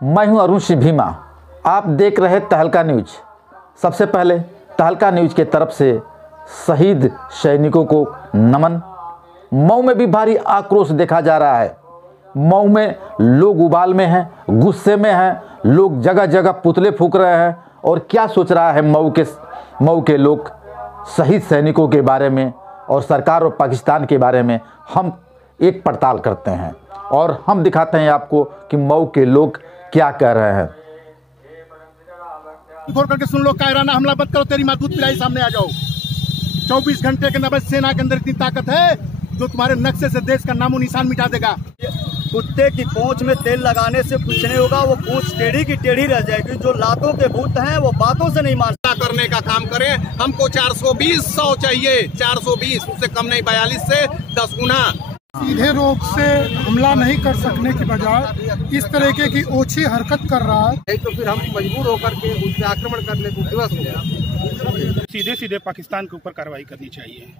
मैं हूं अरुण सिंह भीमा। आप देख रहे तहलका न्यूज। सबसे पहले तहलका न्यूज के तरफ से शहीद सैनिकों को नमन। मऊ में भी भारी आक्रोश देखा जा रहा है। मऊ में लोग उबाल में हैं, गुस्से में हैं, लोग जगह जगह पुतले फूंक रहे हैं। और क्या सोच रहा है मऊ के लोग शहीद सैनिकों के बारे में और सरकार और पाकिस्तान के बारे में, हम एक पड़ताल करते हैं और हम दिखाते हैं आपको कि मऊ के लोग क्या कह रहे हैं। गौर करके सुन लो, कायराना हमला मत करो, तेरी माँ दूध पिलाई, सामने आ जाओ। 24 घंटे के अंदर सेना के अंदर इतनी ताकत है जो तुम्हारे नक्शे से देश का नामो निशान मिटा देगा। कुत्ते की पूंछ में तेल लगाने से कुछ नहीं होगा, वो पूंछ टेढ़ी की टेढ़ी रह जाएगी। जो लातों के भूत हैं वो बातों से नहीं मानता। करने का काम करें। हमको 420 चाहिए, 420, उससे कम नहीं, 42 से 10 गुना। सीधे रोग से हमला नहीं कर सकने की बजाय इस तरीके की ओछी हरकत कर रहा है, तो फिर हम मजबूर होकर के उस पर आक्रमण करने को दिवस हो गया। सीधे सीधे पाकिस्तान के ऊपर कार्रवाई करनी चाहिए।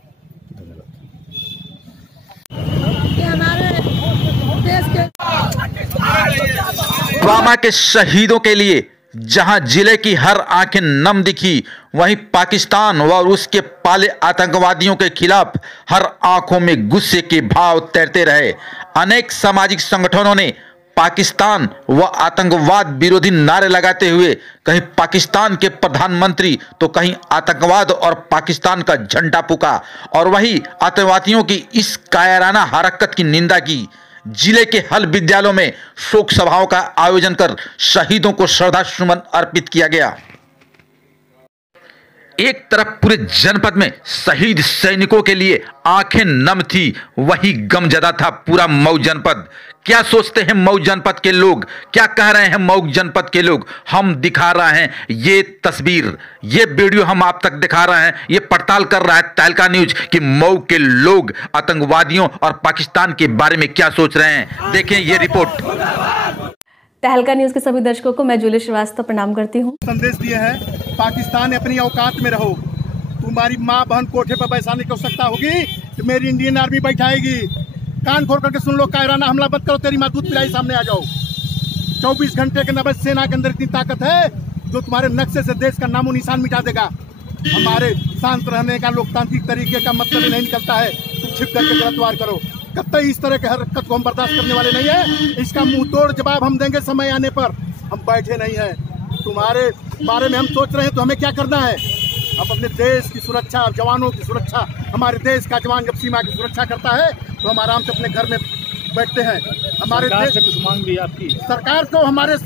पुलवामा के शहीदों के लिए जहां जिले की हर आंखें नम दिखी, वहीं पाकिस्तान व उसके पाले आतंकवादियों के खिलाफ हर आंखों में गुस्से के भाव तैरते रहे। अनेक सामाजिक संगठनों ने पाकिस्तान व आतंकवाद विरोधी नारे लगाते हुए कहीं पाकिस्तान के प्रधानमंत्री तो कहीं आतंकवाद और पाकिस्तान का झंडा फूंका और वहीं आतंकवादियों की इस कायराना हरकत की निंदा की। जिले के हल विद्यालयों में शोक सभाओं का आयोजन कर शहीदों को श्रद्धा सुमन अर्पित किया गया। एक तरफ पूरे जनपद में शहीद सैनिकों के लिए आंखें नम थी, वही गमजदा था पूरा मऊ जनपद। क्या सोचते हैं मऊ जनपद के लोग, क्या कह रहे हैं मऊ जनपद के लोग, हम दिखा रहे हैं ये तस्वीर, ये वीडियो हम आप तक दिखा रहे हैं। ये पड़ताल कर रहा है तहलका न्यूज कि मऊ के लोग आतंकवादियों और पाकिस्तान के बारे में क्या सोच रहे हैं। देखें ये रिपोर्ट। तहलका न्यूज के सभी दर्शकों को मैं जूली श्रीवास्तव प्रणाम करती हूँ। संदेश दिए हैं, पाकिस्तान अपनी औकात में रहो। तुम्हारी माँ बहन कोठे पर बैसाने की आवश्यकता होगी तो मेरी इंडियन आर्मी बैठाएगी। कान खोल करके सुन लो, कायराना हमला मत करो, तेरी माँ दूध पिलाई, सामने आ जाओ। 24 घंटे के अंदर सेना के अंदर इतनी ताकत है जो तुम्हारे नक्शे से देश का नामो निशान मिटा देगा। हमारे शांत रहने का लोकतांत्रिक तरीके का मतलब ही नहीं निकलता है तुम छिप करके गलत वार करो। कतई इस तरह के हरकत को हम बर्दाश्त करने वाले नहीं है। इसका मुंह तोड़ जवाब हम देंगे समय आने पर। हम बैठे नहीं हैं, तुम्हारे बारे में हम सोच रहे हैं तो हमें क्या करना है। हम अपने देश की सुरक्षा, जवानों की सुरक्षा, हमारे देश का जवान जब सीमा की सुरक्षा करता है तो हम आराम से अपने घर में बैठते हैं। हमारे देश से कुछ मांग भी आपकी सरकार को हमारे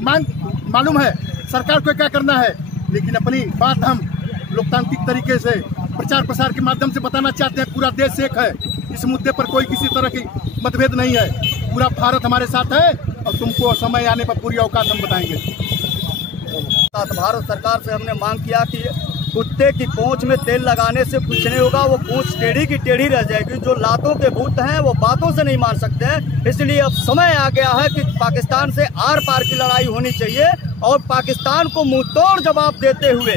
मांग मालूम है, सरकार को क्या करना है, लेकिन अपनी बात हम लोकतांत्रिक तरीके से प्रचार प्रसार के माध्यम से बताना चाहते हैं। पूरा देश एक है, इस मुद्दे पर कोई किसी तरह की मतभेद नहीं है। पूरा भारत हमारे साथ है और तुमको समय आने पर पूरी औकात हम बताएंगे। भारत सरकार से हमने मांग किया कि कुत्ते की पूंछ में तेल लगाने से कुछ नहीं होगा, वो पूंछ टेढ़ी की टेढ़ी रह जाएगी। जो लातों के भूत हैं वो बातों से नहीं मार सकते हैं। इसलिए अब समय आ गया है कि पाकिस्तान से आर पार की लड़ाई होनी चाहिए और पाकिस्तान को मुंहतोड़ जवाब देते हुए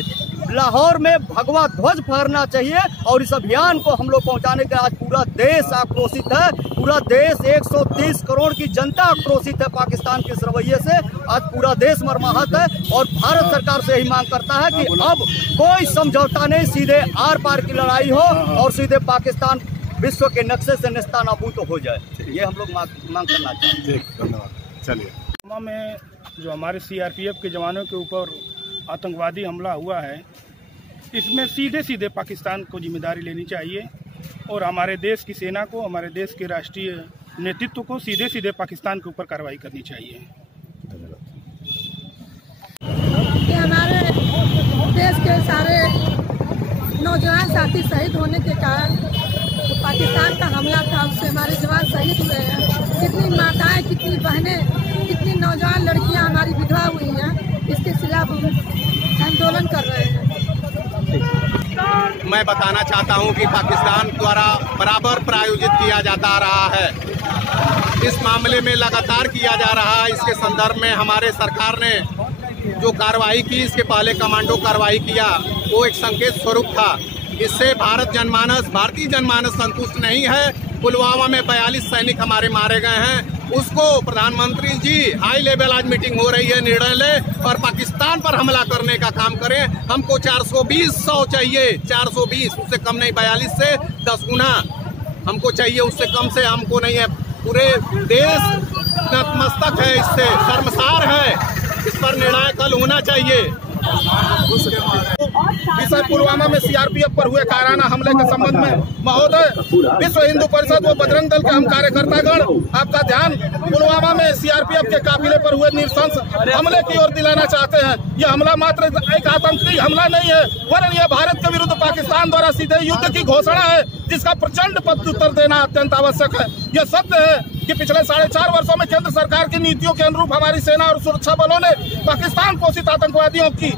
लाहौर में भगवा ध्वज फहरना चाहिए। और इस अभियान को हम लोग पहुंचाने के आज पूरा देश आक्रोशित है। पूरा देश 130 करोड़ की जनता आक्रोशित है पाकिस्तान के इस रवैये से। आज पूरा देश मर्माहत है और भारत सरकार से यही मांग करता है कि अब कोई समझौता नहीं, सीधे आर पार की लड़ाई हो और सीधे पाकिस्तान विश्व के नक्शे से नेस्तानाबूद हो जाए। ये हम लोग मांग करना चाहते हैं। धन्यवाद। चलिए, में जो हमारे सीआरपीएफ के जवानों के ऊपर आतंकवादी हमला हुआ है, इसमें सीधे सीधे पाकिस्तान को जिम्मेदारी लेनी चाहिए और हमारे देश की सेना को, हमारे देश के राष्ट्रीय नेतृत्व को सीधे सीधे पाकिस्तान के ऊपर कार्रवाई करनी चाहिए। कि हमारे देश के सारे नौजवान साथी शहीद होने के कारण तो पाकिस्तान का हमला था, उससे हमारे जवान शहीद हुए हैं। कितनी माताएं, कितनी बहनें, कितनी नौजवान लड़कियां हमारी विधवा हुई हैं। इसके खिलाफ आंदोलन कर रहे हैं। मैं बताना चाहता हूं कि पाकिस्तान द्वारा बराबर प्रायोजित किया जाता रहा है। इस मामले में लगातार किया जा रहा है। इसके संदर्भ में हमारे सरकार ने जो कार्रवाई की, इसके पहले कमांडो कार्रवाई किया, वो एक संकेत स्वरूप था। इससे भारतीय जनमानस संतुष्ट नहीं है। पुलवामा में 42 सैनिक हमारे मारे गए हैं, उसको प्रधानमंत्री जी हाई लेवल आज मीटिंग हो रही है, निर्णय ले और पाकिस्तान पर हमला करने का काम करें। हमको 420 चाहिए, 420, उससे कम नहीं, 42 से 10 गुना हमको चाहिए, उससे कम से हमको नहीं है। पूरे देश नतमस्तक है, इससे शर्मसार है, इस पर निर्णय कल होना चाहिए। विषय पुलवामा में सीआरपीएफ पर हुए कायराना हमले के संबंध में महोदय, विश्व हिंदू परिषद व बजरंग दल के हम कार्यकर्तागण आपका ध्यान पुलवामा में सीआरपीएफ के काफिले पर हुए नृशंस हमले की ओर दिलाना चाहते हैं। यह हमला मात्र एक आतंकी हमला नहीं है, वरन यह भारत के विरुद्ध पाकिस्तान द्वारा सीधे युद्ध की घोषणा है, जिसका प्रचंड प्रत्युत्तर देना अत्यंत आवश्यक है। यह सत्य है कि पिछले 4.5 वर्षों में केंद्र सरकार की नीतियों के अनुरूप हमारी सेना और सुरक्षा बलों ने पाकिस्तान पोषित आतंकवादियों की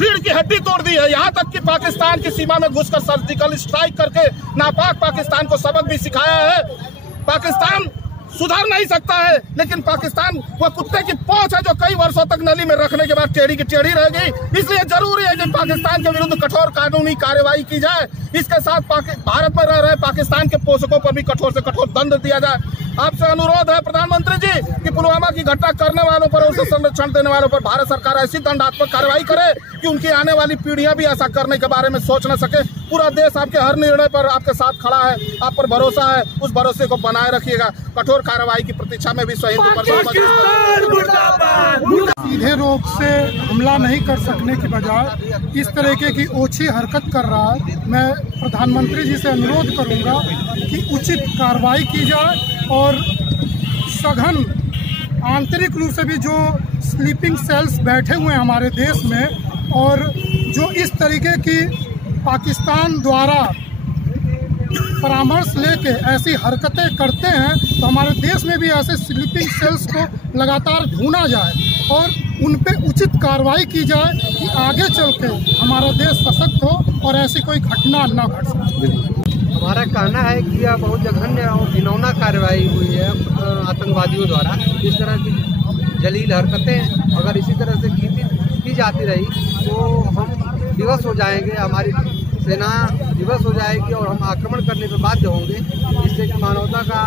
रीढ़ की हड्डी तोड़ दी है। यहाँ तक कि पाकिस्तान की सीमा में घुसकर सर्जिकल स्ट्राइक करके नापाक पाकिस्तान को सबक भी सिखाया है। पाकिस्तान सुधर नहीं सकता है, लेकिन पाकिस्तान वह कुत्ते की पहुंच है जो कई वर्षों तक नली में रखने के बाद टेढ़ी की टेढ़ी रह गई। इसलिए जरूरी है कि पाकिस्तान के विरुद्ध कठोर कानूनी कार्रवाई की जाए। इसके साथ भारत में रह रहे पाकिस्तान के पोषकों पर भी कठोर से कठोर दंड दिया जाए। आपसे अनुरोध है प्रधानमंत्री जी कि पुलवामा की घटना करने वालों पर, उसे संरक्षण देने वालों पर भारत सरकार ऐसी दंडात्मक कार्रवाई करे कि उनकी आने वाली पीढ़ियां भी ऐसा करने के बारे में सोच न सके। पूरा देश आपके हर निर्णय पर आपके साथ खड़ा है, आप पर भरोसा है, उस भरोसे को बनाए रखिएगा। कठोर कार्रवाई की प्रतीक्षा में विश्व हिंदू परिषद सीधे रोग से हमला नहीं कर सकने की बजाय इस तरीके की ओछी हरकत कर रहा है। मैं प्रधानमंत्री जी से अनुरोध करूंगा कि उचित कार्रवाई की जाए और सघन आंतरिक रूप से भी जो स्लीपिंग सेल्स बैठे हुए हैं हमारे देश में, और जो इस तरीके की पाकिस्तान द्वारा परामर्श लेके ऐसी हरकतें करते हैं, तो हमारे देश में भी ऐसे स्लीपिंग सेल्स को लगातार ढूंढा जाए और उन पे उचित कार्रवाई की जाए कि आगे चल के हमारा देश सशक्त हो और ऐसी कोई घटना न घट सके। हमारा कहना है कि यह बहुत जघन्य और घिनौना कार्रवाई हुई है आतंकवादियों द्वारा। इस तरह की जलील हरकतें अगर इसी तरह से की जाती रही तो हम विवश हो जाएंगे, हमारी सेना विवश हो जाएगी और हम आक्रमण करने पर बाध्य होंगे, जिससे कि मानवता का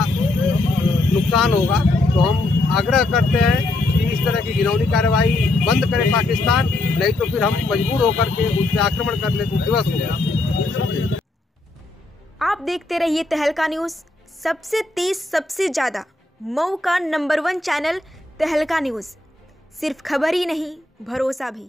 नुकसान होगा। तो हम आग्रह करते हैं कि इस तरह की घिनौनी कार्रवाई बंद करे पाकिस्तान, नहीं तो फिर हम मजबूर होकर के उस पर आक्रमण करने को विवश होगा। आप देखते रहिए तहलका न्यूज़, सबसे तेज सबसे ज़्यादा मऊ का नंबर 1 चैनल तहलका न्यूज़। सिर्फ खबर ही नहीं, भरोसा भी।